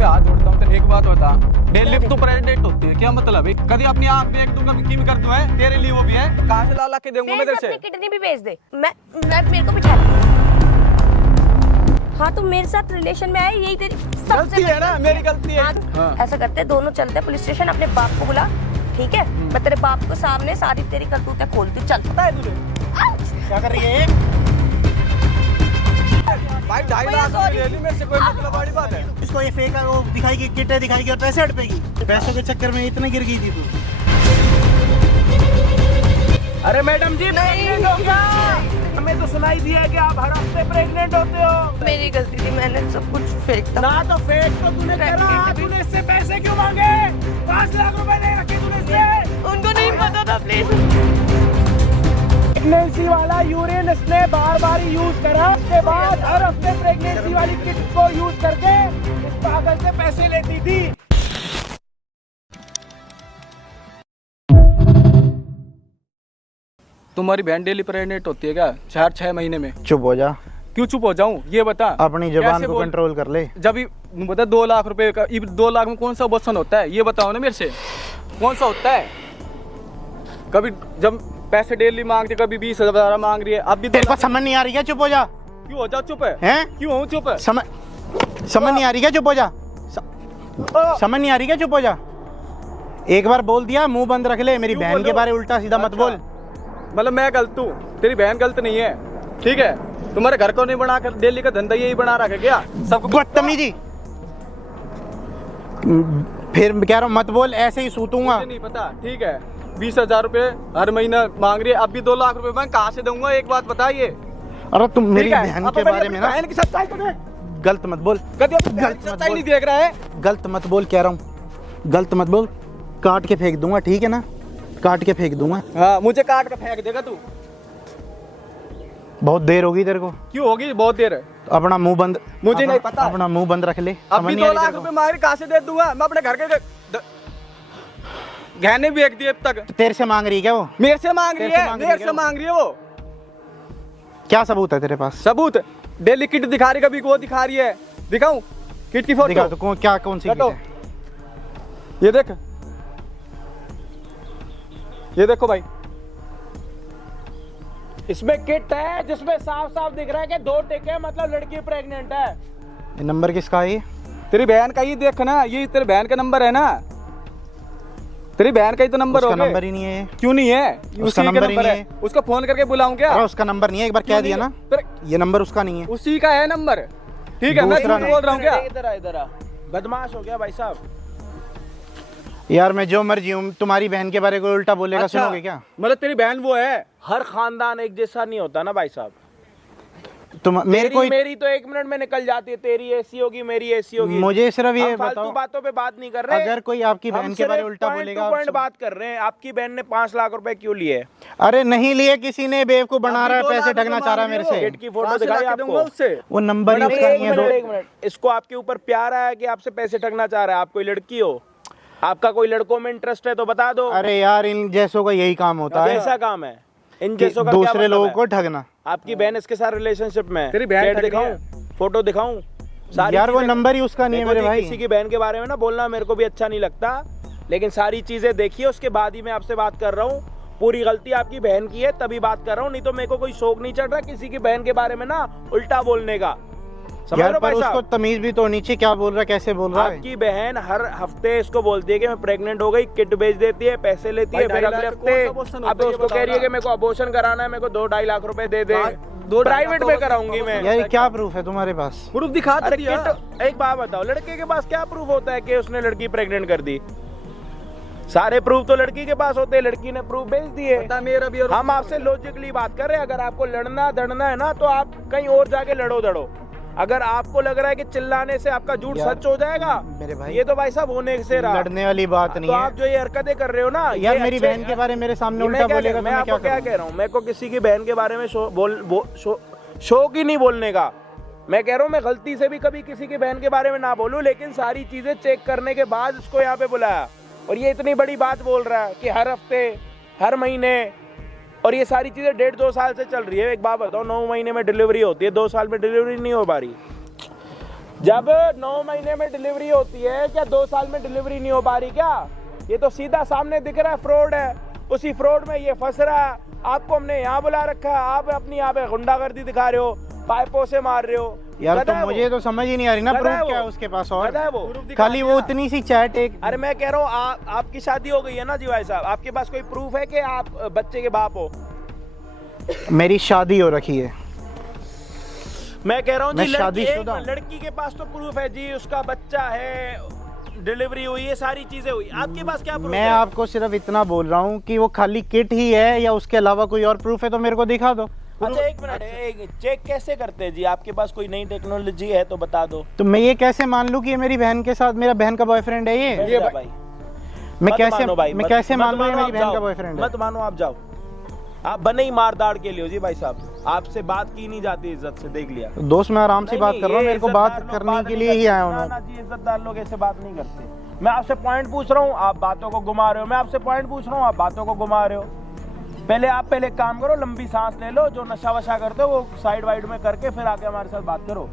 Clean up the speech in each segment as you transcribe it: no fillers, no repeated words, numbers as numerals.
पे हाथ जोड़ता हूँ। तेरे एक बात बता, डेली तू प्रेग्नेंट होती है, क्या मतलब है? कभी अपनी आँख देख दूं, कभी किम कर दूं, है तेरे लिए वो भी है। कहाँ से ला के दूंगा मैं तेरे से? किडनी भी भेज दे। मैं मेरे को बिठा। हाँ तो मेरे साथ रिलेशन में आए, यही तेरी गलती है ना, मेरी गलती है। हाँ। ऐसा करते दोनों चलते हैं पुलिस स्टेशन, अपने बाप को बुला, ठीक है? मैं तेरे बाप को सामने सारी तेरी करतूतें खोलती हूँ। चल। पता है तुझे क्या कर रही है? भाई 2.5 लाख रुपए ले ली मेरे से, कोई मतलब वाली बात है? इसको ये फेक वो दिखाएगी, किट दिखाएगी और पैसे हड़पेगी। पैसों के चक्कर में इतना गिर गई थी तू। अरे मैडम जी, प्रेग्नेंट हो क्या? हमें तो सुनाई दिया है कि आप हर हफ्ते प्रेग्नेंट होते हो। मेरी गलती थी, मैंने सब कुछ फेक था। ना तो फेक तो तूने करा, तूने इससे पैसे क्यों मांगे? 5 लाख रुपए नहीं रखे तूने इससे। उनको नहीं पता था, प्लीज। प्रेगनेंसी वाला यूरिन इसने बार यूज करा, उसके बाद हर हफ्ते प्रेगनेंसी वाली किट को यूज करके इस पागल से पैसे लेती थी। तुम्हारी बहन डेली प्रेग्नेंट होती है क्या? 4-6 महीने में? चुप हो जा। क्यों चुप हो जाऊं? ये बता। अपनी जबान को कंट्रोल कर ले। जब बता 2 लाख रुपए का, 2 लाख में कौन सा अबॉर्शन होता है? ये बताओ ना मेरे से, कौन सा होता है? कभी जब पैसे डेली मांगते, कभी 20,000 मांग रही है, अब भी तेरे को समझ नहीं आ रही क्या? चुप हो जा। क्यों हो जा चुप है? क्यों हूँ चुप है? समझ नहीं आ रही क्या? चुप हो जा। समझ नहीं आ रही क्या? चुप हो जा। एक बार बोल दिया, मुंह बंद रख ले। मेरी बहन के बारे उल्टा सीधा मत बोल। मतलब मैं गलत हूँ, तेरी बहन गलत नहीं है, ठीक है? तुम्हारे घर को नहीं बना कर, डेली का धंधा यही बना रखा क्या? सबको बदतमीजी। फिर कह रहा हूँ मत बोल, ऐसे ही सूतूंगा। मुझे नहीं पता, ठीक है? 20,000 रुपए हर महीना मांग रही है, अब भी 2 लाख रुपए मैं कहाँ से दूंगा? एक बात बताइए। अरे तुम मेरी बहन के बारे में ना बहन की सच्चाई तो देख। गलत मत बोल। गलत सच्चाई नहीं देख रहा है। गलत मत बोल, कह रहा हूँ गलत मत बोल। काट के फेंक दूंगा, ठीक है ना? काट के फेंक दूंगा। हाँ, मुझे काट के फेंक देगा तू? बहुत देर होगी तेरे को। क्यों होगी बहुत देर? तो अपना मुंह बंद। मुझे नहीं पता। अपना मुंह बंद रख ले। अब भी 2 लाख रुपए मांग रही, कहाँ से दे दूंगा? मैं अपने घर के गहने भी एक दिए अब तक। तेरे से मांग रही है क्या वो? मेरे से मांग रही है, मेरे से मांग रही है वो। क्या सबूत है तेरे पास? सबूत डेली किट दिखा रही, कभी वो दिखा रही है। दिखाऊं किट की फोटो? दिखा तो कौन सी किट है? ये देख, ये देखो भाई, इसमें किट है जिसमें साफ साफ दिख रहा है कि 2 टिके, मतलब लड़की प्रेग्नेंट है। ये नंबर किसका है? तेरी बहन का ही देख ना, ये तेरे बहन का नंबर है ना? तेरी बहन का ही तो नंबर होगा। उसका नंबर ही नहीं है। क्यों नहीं है? उसका नंबर ही नहीं है। उसको फोन करके बुलाऊं क्या? अरे उसका नंबर नहीं है, एक बार कह दिया ना। ये नंबर उसका नहीं है। उसी का है नंबर, ठीक है? मैं झूठ बोल रहा हूँ क्या? इधर आ, बदमाश हो गया भाई साहब। यार मैं जो मर्जी हूँ, तुम्हारी बहन के बारे में उल्टा बोलेगा। अच्छा, सुनोगे क्या? मतलब तेरी बहन वो है? हर खानदान एक जैसा नहीं होता ना भाई साहब। मेरी तो 1 मिनट में निकल जाती है। तेरी ऐसी होगी, मेरी ऐसी होगी। मुझे सिर्फ ये फालतू बातों पे बात नहीं कर रहे। अगर कोई आपकी बहन के बारे में उल्टा बोलेगा, पॉइंट बात कर रहे हैं। आपकी बहन ने 5 लाख रुपए क्यों लिए? अरे नहीं लिए, किसी ने बेवकूफ बना रहा है, पैसे ठगना चाह रहा है मेरे से। किट की फोटो दिखाई आपको? उससे वो नंबर ही उसका नहीं है। एक मिनट, इसको आपके ऊपर प्यार आया कि आपसे पैसे ठगना चाह रहा है? आप कोई लड़की हो? आपका कोई लड़कों में इंटरेस्ट है तो बता दो। अरे यार इन जैसों का यही काम होता है। ऐसा काम है इन जैसों का? दूसरे लोगों को ठगना। आपकी बहन इसके साथ रिलेशनशिप में? तेरी बहन दिखाऊं, फोटो दिखाऊं? यार वो नंबर ही उसका नहीं है मेरे भाई। किसी की बहन के बारे में ना बोलना मेरे को भी अच्छा नहीं लगता, लेकिन सारी चीजें देखिए उसके बाद ही मैं आपसे बात कर रहा हूँ। पूरी गलती आपकी बहन की है तभी बात कर रहा हूँ, नहीं तो मेरे को कोई शौक नहीं चढ़ रहा किसी की बहन के बारे में ना उल्टा बोलने का। यार पर उसको तमीज भी तो नीचे, क्या बोल रहा है, कैसे बोल रहा है? आपकी बहन हर हफ्ते इसको बोलती है कि मैं प्रेग्नेंट हो गई, किट बेच देती है, पैसे लेती है, फिर अगले हफ्ते अब उसको कह रही है कि मेरे को अबॉर्शन कराना है, मेरे को 2-2.5 लाख रुपए दे दे, प्राइवेट में कराऊंगी मैं। यार क्या प्रूफ है तुम्हारे पास? प्रूफ दिखा। एक बात बताओ, लड़के के पास क्या प्रूफ होता है कि उसने लड़की प्रेग्नेंट कर दी? सारे प्रूफ तो लड़की के पास होते हैं, लड़की ने प्रूफ भेज दिए। हम आपसे लॉजिकली बात कर रहे हैं। अगर आपको लड़ना दड़ना है ना तो आप कहीं और जाके लड़ो दड़ो। अगर आपको लग रहा है कि चिल्लाने से आपका झूठ सच हो जाएगा, मेरे भाई, ये तो भाई साहब होने से रहा। लड़ने वाली बात नहीं तो है। आप जो ये हरकतें कर रहे हो ना, यार मेरी बहन के बारे में मेरे सामने उल्टा बोलेगा, मैं आपको क्या कह रहा हूँ? मेरे को किसी की बहन के बारे में शौक ही नहीं बोलने का। मैं कह रहा हूँ मैं गलती से भी कभी किसी की बहन के बारे में ना बोलूं, लेकिन सारी चीजें चेक करने के बाद इसको यहाँ पे बुलाया और ये इतनी बड़ी बात बोल रहा है कि हर हफ्ते, हर महीने, और ये सारी चीजें 1.5-2 साल से चल रही है। एक बात बताओ, 9 महीने में डिलीवरी होती है, 2 साल में डिलीवरी नहीं हो पा रही। जब 9 महीने में डिलीवरी होती है, क्या 2 साल में डिलीवरी नहीं हो पा रही क्या? ये तो सीधा सामने दिख रहा है फ्रॉड है, उसी फ्रॉड में ये फंस रहा है। आपको हमने यहाँ बुला रखा है, आप अपनी यहाँ पे गुंडागर्दी दिखा रहे हो, पाइपों से मार रहे हो यार। तो मुझे तो समझ ही नहीं आ रही ना, प्रूफ क्या है उसके पास? और वो खाली वो उतनी सी चैट एक। अरे मैं कह रहा हूँ आपकी शादी हो गई है ना जी भाई साहब, आपके पास कोई प्रूफ है कि आप बच्चे के बाप हो? मेरी शादी हो रखी है। मैं कह रहा हूँ जी, शादीशुदा लड़की के पास तो प्रूफ है जी, उसका बच्चा है, डिलीवरी हुई, ये सारी चीजें हुई। आपके पास क्या प्रूफ मैं है? आपको सिर्फ इतना बोल रहा हूँ कि वो खाली किट ही है या उसके अलावा कोई और प्रूफ है तो मेरे को दिखा दो। अच्छा एक मिनट, चेक कैसे करते हैं जी? आपके पास कोई नई टेक्नोलॉजी है तो बता दो। तो मैं ये कैसे मान लूँ कि ये मेरी बहन के साथ, मेरा बहन का बॉयफ्रेंड है ये भाई मैं कैसे मान लूँ ये मेरी बहन का बॉयफ्रेंड है? मत मानो, आप जाओ। आप बने ही मार दाड़ के लिए हो जी भाई साहब, आपसे बात की नहीं जाती इज्जत से, देख लिया। दोस्त मैं आराम से बात कर रहा हूँ, मेरे को बात करने के लिए ही आया हूँ। ना जी, इज्जतदार लोग ऐसे बात नहीं करते। मैं आपसे पॉइंट पूछ रहा हूँ, आप बातों को घुमा रहे हो। मैं आपसे पॉइंट पूछ रहा हूँ, आप बातों को घुमा रहे हो। पहले एक काम करो, लंबी सांस ले लो, जो नशा वशा करते हो वो साइड वाइड में करके फिर आके हमारे साथ बात करो।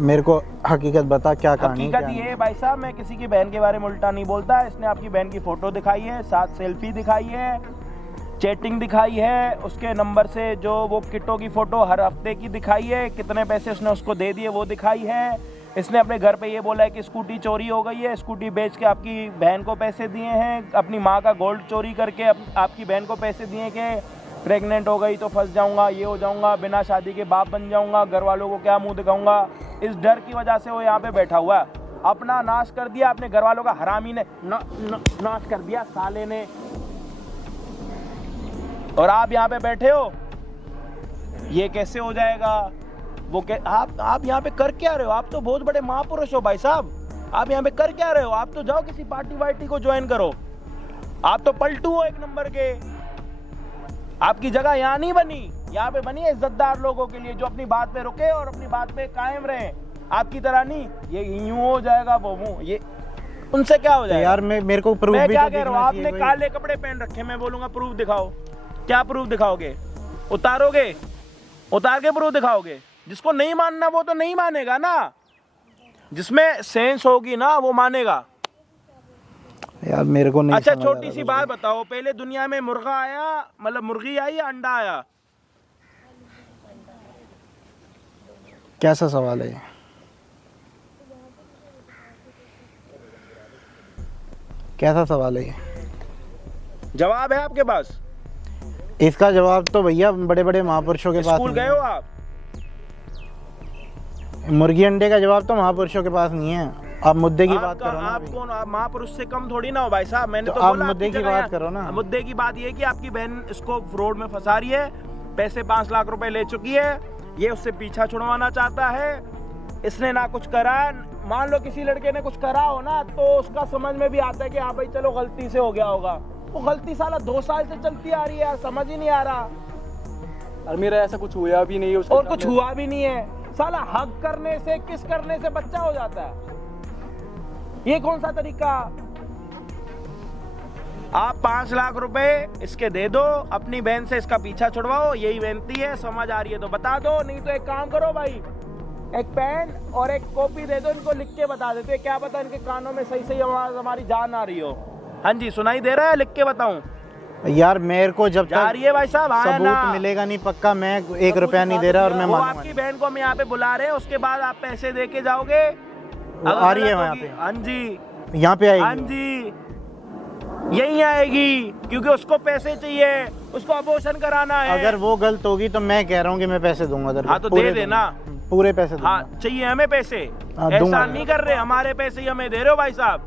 मेरे को हकीकत बता, क्या कहानी? हकीकत ये है भाई साहब, मैं किसी की बहन के बारे में उल्टा नहीं बोलता। इसने आपकी बहन की फोटो दिखाई है, साथ सेल्फी दिखाई है, चैटिंग दिखाई है, उसके नंबर से जो वो किटों की फोटो हर हफ्ते की दिखाई है, कितने पैसे उसने उसको दे दिए वो दिखाई है। इसने अपने घर पे ये बोला है कि स्कूटी चोरी हो गई है, स्कूटी बेच के आपकी बहन को पैसे दिए हैं, अपनी माँ का गोल्ड चोरी करके आपकी बहन को पैसे दिए कि प्रेग्नेंट हो गई तो फंस जाऊंगा, ये हो जाऊंगा, बिना शादी के बाप बन जाऊंगा, घर वालों को क्या मुंह दिखाऊंगा। इस डर की वजह से वो यहाँ पे बैठा हुआ है। अपना नाश कर दिया, अपने घर वालों का हरामी ने नाश कर दिया साले ने, और आप यहाँ पे बैठे हो। ये कैसे हो जाएगा? आप यहाँ पे कर क्या रहे हो? आप तो बहुत बड़े महापुरुष हो भाई साहब, आप यहाँ पे कर क्या रहे हो? आप तो जाओ किसी पार्टी वार्टी को ज्वाइन करो, आप तो पलटू हो एक नंबर के। आपकी जगह यहाँ नहीं बनी, यहाँ पे बनी है इज्जतदार लोगों के लिए, जो अपनी बात पे रुके और अपनी बात पे कायम रहे। आपकी तरह नहीं ये यूं हो जाएगा वो ये उनसे क्या हो जाएगा? यार मेरे को प्रूफ मैं भी क्या तो कह रहा हूँ, आपने काले कपड़े पहन रखे, मैं बोलूंगा प्रूफ दिखाओ। क्या प्रूफ दिखाओगे? उतारोगे? उतार के प्रूफ दिखाओगे? जिसको नहीं मानना वो तो नहीं मानेगा ना, जिसमें सेंस होगी ना वो मानेगा। यार मेरे को नहीं। अच्छा छोटी सी बात बताओ, पहले दुनिया में मुर्गा आया, मतलब मुर्गी आई या अंडा आया? कैसा सवाल है ये? कैसा सवाल है ये? जवाब है आपके पास? इसका जवाब तो भैया बड़े बड़े महापुरुषों के पास। स्कूल गए हो आप? मुर्गी अंडे का जवाब तो महापुरुषों के पास नहीं है। आप मुद्दे की बात करो ना। आप कौन? आप महापुरुष से कम थोड़ी ना हो भाई साहब। मैंने तो आप बोला मुद्दे की बात करो ना। मुद्दे की बात ये है कि आपकी बहन इसको फ्रॉड में फंसा रही है, पैसे 5 लाख रुपए ले चुकी है, ये उससे पीछा छुड़वाना चाहता है। इसने ना कुछ करा, मान लो किसी लड़के ने कुछ करा हो ना तो उसका समझ में भी आता है कि हाँ भाई चलो गलती से हो गया होगा। वो गलती साला 2 साल से चलती आ रही है यार, समझ ही नहीं आ रहा। और मेरा ऐसा कुछ हुआ भी नहीं है और कुछ हुआ भी नहीं है। साला हक करने से, किस करने से बच्चा हो जाता है? ये कौन सा तरीका? आप 5 लाख रुपए इसके दे दो, अपनी बहन से इसका पीछा छुड़वाओ, यही बेनती है। समझ आ रही है तो बता दो, नहीं तो एक काम करो भाई, एक पेन और एक कॉपी दे दो, इनको लिख के बता देते, क्या पता इनके कानों में सही सही आवाज हमारी जान आ रही हो। हाँ जी सुनाई दे रहा है? लिख के बताऊं? यार मेरे को जब जा रही है भाई साहब, सबूत मिलेगा नहीं पक्का, मैं 1 रुपया नहीं दे रहा और मैं मानूंगा। आपकी बहन को हम यहाँ पे बुला रहे हैं, उसके बाद आप पैसे दे के जाओगे। आ रही है यहाँ पे? हाँ जी यहाँ पे आएगी? हाँ जी यही आएगी, क्योंकि उसको पैसे चाहिए, उसको अबॉर्शन कराना है। अगर वो गलत होगी तो मैं कह रहा हूँ कि मैं पैसे दूंगा। हाँ तो दे देना, पूरे पैसे दूंगा। हाँ चाहिए हमें पैसे, एहसान नहीं कर रहे, हमारे पैसे ही हमें दे रहे हो भाई साहब,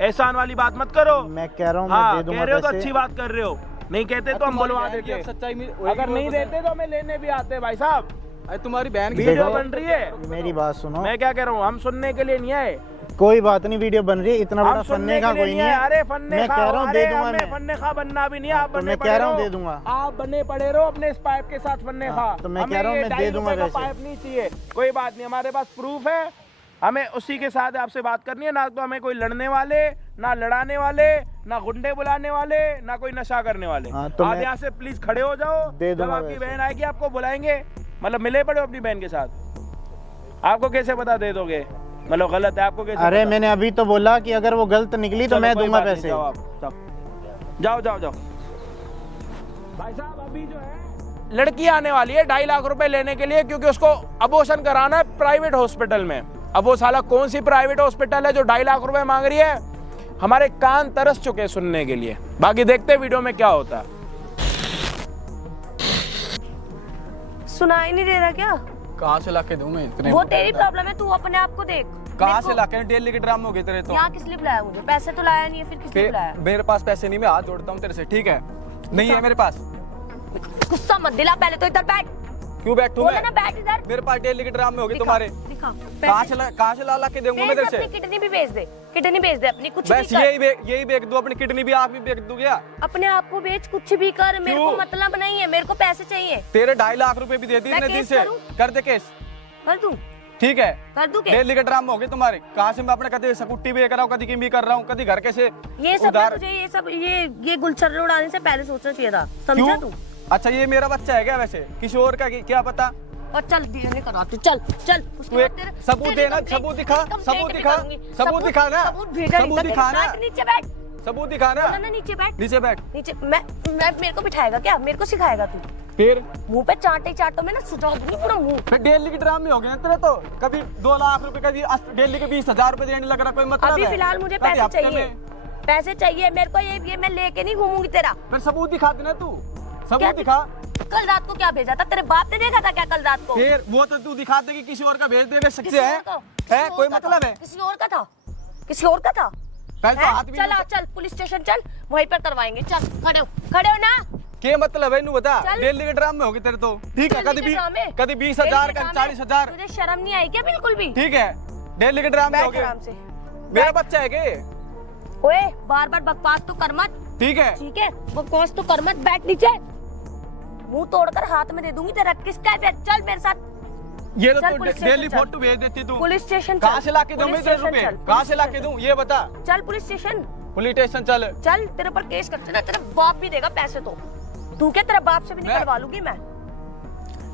एहसान वाली बात मत करो। मैं कह रहा हूँ हाँ, मैं दे दूंगा कह रहे हो तो पैसे। अच्छी बात कर रहे हो, नहीं कहते तो हम बुलवा देते। सच्चाई में अगर नहीं देते तो हमें लेने भी आते भाई साहब। तुम्हारी बहन की वीडियो बन रही है, मेरी बात सुनो। मैं क्या कह रहा हूँ, हम सुनने के लिए नहीं आए। कोई बात नहीं, वीडियो बन रही है, इतना बड़ा फन्ने का कोई नहीं है। अरे फन्ने मैं कह रहा हूँ दे दूंगा। मैं फन्ने खा बनना भी नहीं, आप तो बने मैं कह रहा हूँ दे दूंगा। आप बने पड़े रहो अपने इस पाइप के साथ फन्ने खा। तो मैं कह रहा हूँ मैं दे दूंगा पैसे। पाइप नहीं चाहिए, कोई बात नहीं, हमारे पास प्रूफ है, हमें उसी के साथ आपसे बात करनी है। ना तो हमें कोई लड़ने वाले, ना लड़ाने वाले, ना गुंडे बुलाने वाले, ना कोई नशा करने वाले। हाँ, तो आप मैं- यहाँ से प्लीज खड़े हो जाओ, दे जब दूंगा आपकी वैसे। बहन आएगी आपको बुलाएंगे, मतलब मिले पड़े अपनी बहन के साथ। आपको कैसे पता दे दोगे, मतलब गलत है आपको कैसे अरे पता? मैंने अभी तो बोला कि अगर वो गलत निकली तो चलो, मैं कोई दूंगा बात नहीं, पैसे। जाओ आप, जाओ जाओ जाओ। भाई साहब अभी जो है लड़की आने वाली है 2.5 लाख रुपए लेने के लिए, क्योंकि उसको अबॉर्शन कराना है प्राइवेट हॉस्पिटल में। अब वो साला कौन सी प्राइवेट हॉस्पिटल है जो 2.5 लाख रुपए मांग रही है? हमारे कान तरस चुके हैं सुनने के लिए। बाकी देखते हैं वीडियो में क्या होता है। सुनाई नहीं दे रहा क्या? कहाँ से लाके दूं मैं इतने? वो तेरी प्रॉब्लम है, तू अपने आप को देख। कहाँ मेरे से को- लाके? डेली के ड्रामे हो गए तेरे तो। यहाँ किस लिए बुलाया मुझे? पैसे तो लाया नहीं है, फिर किस लिए बुलाया? मेरे पास पैसे नहीं, मैं हाथ जोड़ता हूँ तेरे से, ठीक है? नहीं है मेरे पास। गुस्सा मत दिला, पहले तो इधर बैठ। क्यों बैठूं बोला मैं? ना बैठ इधर। मेरे पास डेली के ड्रामे हो गए दिखा, तुम्हारे। दिखा कहाँ पैसे से ला ला के दूंगा मैं भेज तेरे दे, से? अपनी किडनी भी भेज दे, किडनी भेज दे अपनी, कुछ बस भी कर। यही बेच दूं, अपनी किडनी भी आँख भी बेच दूं क्या? अपने आप को बेच, कुछ भी कर, मेरे को क्यों? मतलब नहीं है, मेरे को पैसे चाहिए। तेरे 2.5 लाख रुपए भी दे दी मैं इतने दिन केस से। करूं? कर दे केस, कर दूं? ठीक है? कर दूं क्या? डेली के ड्रामे हो गए तुम्हारे। कहाँ से मैं अपने कभी स्कूटी भी कर रहा हूँ, कभी किम भी कर रहा हूँ, कभी घर के से ये सब ना उधार। तुझे ये गुलछर्रे उड़ाने से पहले सोचना चाहिए था, समझा क्यों? तू? अच्छा ये मेरा बच्चा है क्या वैसे? किसी और का क्या पता? और चल डीएनए कराती, चल चल। उसके तू एक बाद तेरे- सबूत तेरी देना, कंप्लेंट- सबूत दिखा, कंप्लेंट सबूत भी दिखा, करूंगी। सबूत दिखा ना, सबूत भेजा नहीं सबूत था, दिखा ना। बैठ नीचे बैठ, सबूत दिखा ना। ना नीचे बैठ, नीचे बैठ। नीचे। मैं मेरे को बिठाएगा क्या? मेरे को सिखाएगा तू? फिर मुंह पे चाटे चाटो में ना सुझाव दूंगी पूरा मुंह। फिर डेली के ड्रामे हो गए हैं तेरे तो। कभी 2 लाख रुपए, कभी डेली के 20,000 रुपए देने लग रहा, कोई मतलब अभी है? फिलहाल मुझे कभी पैसे हफ्ते चाहिए, में। पैसे चाहिए मेरे को। ये मैं लेके नहीं घूमूंगी तेरा। फिर सबूत दिखा देना तू, क्या सबूत दिखा। कल रात को क्या भेजा था? तेरे बाप ने देखा था क्या कल रात को? फिर वो तो तू दिखा दे कि किसी और का भेज दे, वे किसी सकते हैं? और का- है किसी कोई और का मतलब था? है? किसी और का था, किसी और का था। पहले तो हैं? हाथ भी चल नहीं आ, चल पुलिस स्टेशन चल, वहीं पर करवाएंगे। चल खड़े हो ना। क्या मतलब है? नू बता। चल। डेली के ड्रामे हो गए तेरे तो, ठीक है? डेली के ड्रामे? कभी 20,000, कभी 40,000, तुझे शर्म नहीं आई क्या बिल्कुल भी? ठीक है? डेली के ड्रामे हो बैठ गए। आराम से। मेरा बच्चा है के? ओए बार बार बकवास तो कर मत, ठीक है? ठीक है? बकवास तो कर मत, बैठ नीचे। मुंह तोड़कर हाथ में दे दूंगी तेरा। किसका है? चल मेरे साथ ये तो चल, तू पुलिस स्टेशन डेली चल। फोटो भेज देती तू। Police station. कहाँ से लाके दूं पुलिस मैं तेरे स्टेशन रुपए? चल, कहाँ पुलिस से लाके स्टेशन दूं ये बता। चल पुलिस स्टेशन पुलिस स्टेशन चल। चल। तेरे पर केस करते ना, तेरा बाप भी देगा पैसे तो। तू क्या, तेरा बाप से भी मैं- निकलवा लूंगी मैं।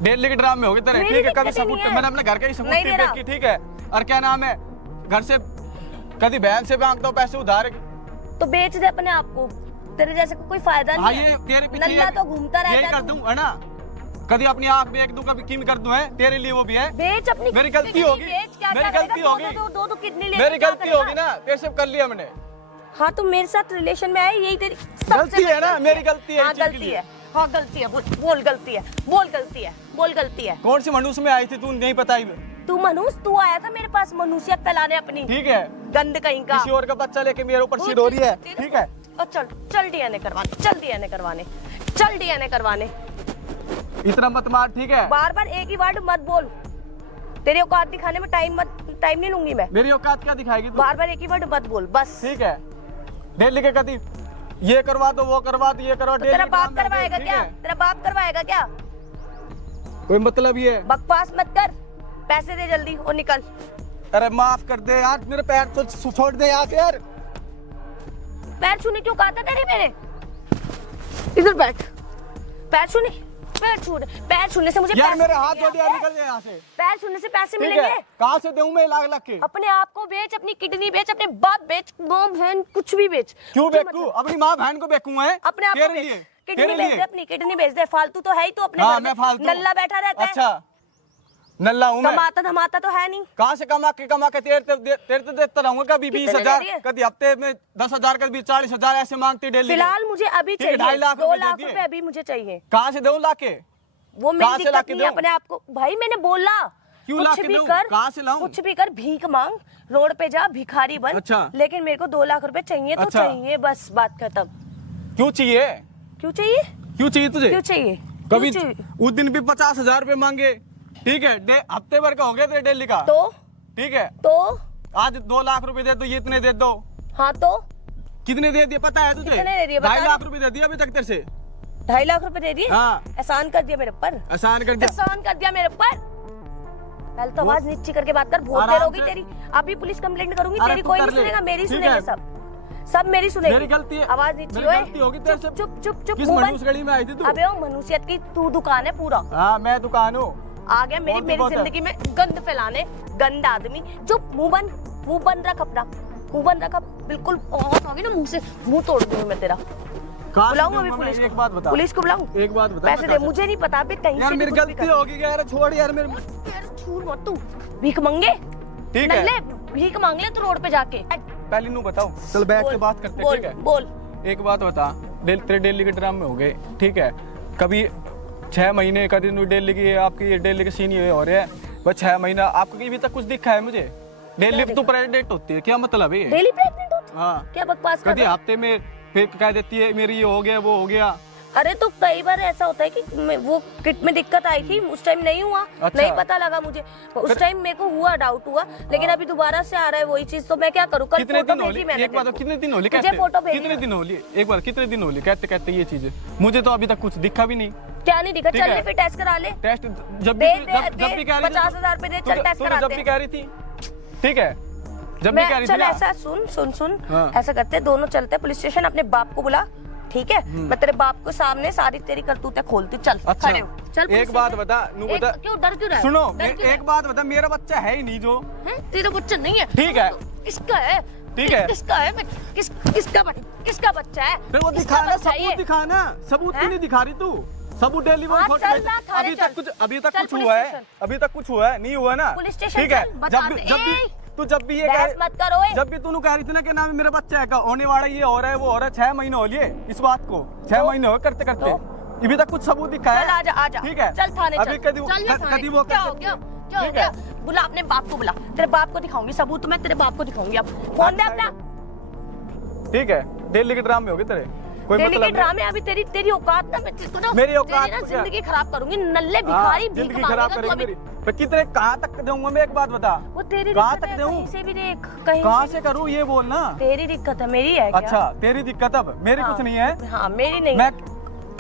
डेली के ड्रामे हो गए तेरे, मेरी ठीक है? दिक्कत कभी ही नहीं सबूत है। मैंने अपने घर के ही नहीं सबूत दे रहा। की, ठीक है? और क्या नाम है, घर से कभी बहन से मांगता हूँ पैसे उधार। तो बेच दे अपने आप को, तेरे जैसे को कोई फायदा हाँ नहीं ये है। तेरे पीछे नल्ला तो घूमता रहता यही है कर तू। दूं, है ना? कभी अपनी आंख बेच दूं, कभी किम कर दूं, है तेरे लिए वो भी है। बेच अपनी मेरी गलती किडनी होगी। बेच, क्या मेरी करेगा? गलती दो- होगी। दो- दो- दो किडनी ले मेरी क्या गलती करेगा? होगी ना, तेरे से कर लिया मैंने। हाँ तो मेरे साथ रिलेशन में आए, यही तेरी सबसे गलती है बड़ी ना, मेरी गलती है हाँ इस चीज के गलती लिए। है, हाँ गलती है। बोल गलती है, बोल गलती है, बोल गलती है। कौन सी मनुष्य में आई थी तू नहीं बताई? तू मनुष्य, तू आया था मेरे पास मनुष्यत फैलाने अपनी, ठीक है? गंद कहीं का। किसी और का बच्चा लेके मेरे ऊपर सिर हो रही है, ठीक है? और चल चल डीएनए करवाने, चल डीएनए करवाने, चल डीएनए करवाने। इतना मत मार, ठीक है? बार बार एक ही वर्ड मत बोल, तेरे औकात दिखाने में टाइम नहीं लूंगी मैं। मेरी औकात क्या दिखाएगी तू? बार बार एक ही वर्ड मत बोल बस। ठीक है? डेली के कभी ये करवा दो, वो करवा दो, ये करवा तो डेली तेरा के बाप काम करते, करवाएगा ठीक क्या? है? तेरा बाप करवाएगा क्या? कोई मतलब ही है? बकवास मत कर, पैसे दे जल्दी और निकल। अरे माफ कर दे यार, मेरे पैर तो छोड़ दे यार। पैर छूने क्यों कहा था तेरे मेरे? इधर बैठ। पैर छूने से मुझे यार पैसे मेरे हाथ मिलेंगे जोड़ यार, यहाँ निकल जा यहाँ से। से। पैर छूने से पैसे ठीक मिलेंगे। है? कहाँ से दूं मैं लाख के? अपने आप को बेच, अपनी किडनी बेच, अपने बाप बेच, माँ बहन कुछ भी बेच। क्यों मुझे बेचूं? मतलब- अपनी माँ बहन को बेचूं है? अपने आप को तेरे बेच, लिए, किडनी तेरे बेच लिए। दे, अपनी किडनी बेच दे। फालतू तो है ही तू अपने हाँ घर में, मैं फालतू नल्ला बैठा रहता है। अच्छा नल्ला हूँ मैं? कमाता धमाता तो है नहीं। कहाँ से कमा के तेरे तो देता रहूंगा। कभी कितने 20,000, दे दिए? कभी हफ्ते में 10,000, कभी 40,000 ऐसे मांगती डेली। फिलहाल मुझे अभी ठीक है, चाहिए 2.5 लाख 2 रुपए लाख दे दिए। रुपए अभी मुझे चाहिए। कहाँ से दूं लाके? वो कहाँ मेरी से दिक्कत लाके नहीं है। दूं? अपने आप को भाई मैंने बोला क्यों कुछ लाके भी दूं? कर, कहाँ से लाऊं? कुछ भी कर, भीख मांग, रोड पे जा, भिखारी बन। अच्छा। लेकिन मेरे को 2 लाख रुपए चाहिए तो अच्छा। चाहिए, बस बात खत्म। क्यों चाहिए? क्यों चाहिए? क्यों चाहिए तुझे? क्यों चाहिए? कभी क्यों चाहिए? उस दिन भी 50,000 रुपए मांगे, ठीक है? हफ्ते भर का हो गया तेरे डेली का, तो ठीक है? तो आज 2 लाख रुपए दे दो, ये इतने दे दो। हाँ तो कितने दे दिए पता है तुझे? कितने दे दिए बता 2.5 दे। लाख रुपए दे दिए अभी तक तेरे से। 2.5 लाख रुपए दे दिए। हाँ। एहसान कर दिया मेरे ऊपर, आसान कर दिया। एहसान कर दिया मेरे ऊपर। पहले तो आवाज नीची करके बात कर, बहुत देर आराम होगी से। तेरी। अभी पुलिस कंप्लेंट करूंगी, अरे तेरी तू कोई कर नहीं ले। सुनेगा, मेरी ठीक सुनेंगे है। सब। सब मेरी सुनेगी। मेरी गलती है। आवाज नीचे मेरी ओए। गलती होगी तेरे से। चुप चुप चुप किस मुंह बंद। मनुष्य गली में आई थी तू? अबे वो मनुष्यत की तू दुकान है पूरा। हाँ मैं दुकान हूँ। आ गया मेरी कौन सी मेरी बात है? जिंदगी में गंद फैलाने, गंद आदमी। चुप मुंह बंद रख अपना, मुंह बंद रख। अब बिल्कुल आवाज होगी ना मुंह से, मुंह तोड़ दूंगी मैं तेरा। कहाँ से बुलाऊं दूंगा अभी मैं? पुलिस एक को? बात बता। पुलिस को बुलाऊं? एक बात बता। पैसे मैं दे, कहाँ मुझे नहीं पता भी कहीं से- यार से भी मेरी कुछ भी गलती कर। होगी यार, छोड़ यार मेरे। यार छूट मत तू, भीख मांगे ठीक है। नल्ले, भीख मांग ले तू रोड पे जाके। पहले नू बताओ, चल बैठ के बोल, बात करते हैं, बोल, ठीक है? बोल। एक बात बता, तेरे डेली के ड्रामे हो गए, ठीक है? कभी 6 महीने का दिन दिल्ली की आपकी डेली के सीन ये हो रहे हैं, बस 6 महीना आपको कहीं भी तक कुछ दिखा है मुझे? डेली तो प्रेग्नेंट होती है, क्या मतलब है? डेली प्रेग्नेंट होती? हाँ, क्या बकवास कर कभी रहा है? हफ्ते में फिर कह देती है मेरी ये हो गया वो हो गया। अरे तो कई बार ऐसा होता है कि वो किट में दिक्कत आई थी, उस टाइम नहीं हुआ। अच्छा। नहीं पता लगा मुझे उस टाइम, मेरे को हुआ, डाउट हुआ, लेकिन अभी दोबारा से आ रहा है वही चीज, तो मैं क्या करूँ? कल कितने फोटो दिन होली? भेजी मैंने एक बात तेरे को। कितने दिन होली तुझे कहते? फोटो भेजी कितने ना। दिन होली? एक बार कितने दिन होली कहते कहते ये चीजें मुझे तो अभी तक कुछ दिखा भी नहीं। क्या नहीं दिखा? ठीक चल है। ले फिर टेस्ट करा ले। टेस्ट जब दे, भी दे, जब दे, भी कह रही थी 50,000 रुपए दे, चल टेस्ट तूने कराते जब भी हैं। कह रही थी, ठीक है, जब भी मैं कह रही थी चल ना। ऐसा सुन हाँ। ऐसा करते हैं, दोनों चलते हैं पुलिस स्टेशन, अपने बाप को बुला, ठीक है? मैं तेरे बाप को सामने सारी तेरी करतूतें खोलती हूँ। चल अच्छा, खड़े हो, चल पुलिस एक बात स्टेशन। बता, नू बता। क्यों डर क्यों रहा है? सुनो, डर क्यों एक बात बता, मेरा बच्चा है ही नहीं जो। है? तेरा बच्चा नहीं है? ठीक है। किसका है? ठीक है। किसका है? किसका बच्चा है? फिर वो किसका दिखाना, बच्चा है ये? सबूत दिखाना। सबूत क्यों नहीं दिखा रही तू? सबूत डेली वो हाँ, फोटो चल भेज। ना, थाने अभी चल। तक कुछ चल पुलिस हुआ है? स्टेशन। अभी तक कुछ हुआ है? नहीं हुआ ना? पुलिस स्टेशन ठीक है। चल, बता दे। जब भी ये बहस मत कर ओए। जब भी तू कह रही थी ना कि ना मेरा बच्चा है का होने वाला, ये हो रहा है वो हो रहा है, 6 महीने हो लिए इस बात को, 6 महीने हो करते करते अभी तक कुछ सबूत दिखा है? चल आजा, ठीक है, चल थाने अभी चल। कभी चल ये थाने। कभी वो क्या हो गया? क्या हो गया? बुला अपने बाप को, बुला, तेरे बाप को दिखाऊंगी सबूत, मैं तेरे बाप को दिखाऊंगी। अब फोन दे अपना। ठीक है, दिल्ली के ड्रामे हो गए तेरे, कोई डेली मतलब के नहीं। ड्रामे, अभी तेरी औकात ना, मैं तेरे को ना, मेरी औकात तेरी ना तो क्या? जिंदगी खराब करूंगी, नल्ले हाँ, भिखारी, भीख जिंदगी मांगेगा खराब तू करेगी अभी। मेरी। मैं कितने कहाँ तक दूंगा मैं? एक बात बता, वो तेरी कहाँ दिक्कत तक है, दूं? कहीं से भी देख, कहीं कहाँ से से करूँ ये बोलना? तेरी दिक्कत है, मेरी है क्या? अच्छा, तेरी दिक्कत अब, मेरी हाँ, कुछ नहीं है। हाँ मेरी नहीं मैं है।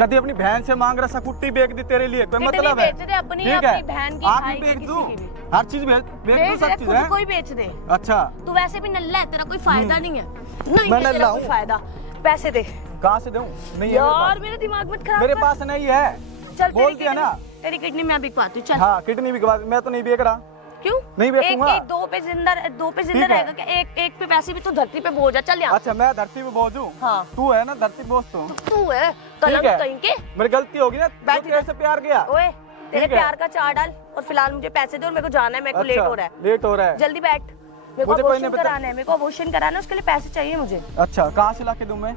कभी अपनी बहन से मांग रहा सकुट्टी बेच दी तेरे लिए, कोई कितनी मतलब है? बेच दे अपनी, ठीक है? अपनी बहन की, आप भाई भी की, बेच किसी दूं, की भी। हर चीज बेच दूं, बेच सब दे, चीज खुद है। को ही बेच दे। अच्छा, तू वैसे भी नल्ला है, तेरा कोई फायदा नहीं है। नहीं मैं है तेरा नल्ला कोई हूँ। फायदा। पैसे दे कहाँ से दूं? नहीं है यार, मेरे दिमाग मत खराब मेरे कर। पास नहीं है। चल बोल दिया ना। तेरी किडनी मैं बिकवाती हूँ, चल। हाँ, किडनी बिकवा, मैं तो नहीं बेच रहा। क्यों? नहीं एक बेचूंगा। एक दो पे जिंदा ठीक है। रहेगा क्या? एक पे वैसे भी तो धरती पे बोझ है। चल यहाँ। अच्छा, मैं धरती पे बोझूं? हाँ। तू है ना धरती बोझ तू? तू है कलम ठीक है। कहीं के। मेरी गलती होगी ना, बैठ तो तेरे से प्यार गया। ओए, तेरे ठीक है। प्यार का चार डाल, और फिलहाल मुझे पैसे दे, और मेरे को जाना है, मेरे को लेट हो रहा है। लेट हो रहा है। जल्दी बैठ, मेरे को मुझे कोई अबॉर्शन नहीं बता- कराना है, मेरे को अबॉर्शन कराना है, उसके लिए पैसे चाहिए मुझे। अच्छा, कहाँ से ला के दूं मैं?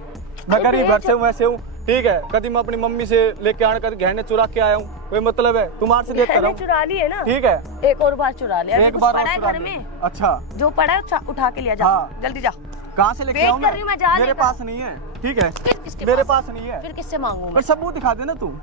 मैं अरे गरीब घर भेज। से हूँ, वैसे हूँ, ठीक है? कभी मैं अपनी मम्मी से लेके आने, कभी गहने चुरा के आया हूँ, कोई मतलब है? तुम्हारे से देख कर मैंने रहा हूँ, चुरा ली है ना, ठीक है? एक और बार चुरा लिया। अभी एक कुछ बार पड़ा और है चुरा घर लिया। में, अच्छा, जो पड़ा है उठा के लिया, जा हाँ। जल्दी जा। कहाँ से लेके वेट आऊँ कर रही हूँ मैं, जा मेरे लेकर। पास नहीं है, ठीक है? फिर किसके मेरे पास पास नहीं है। फिर किससे मांगू पर मैं? सबूत दिखा देना तू,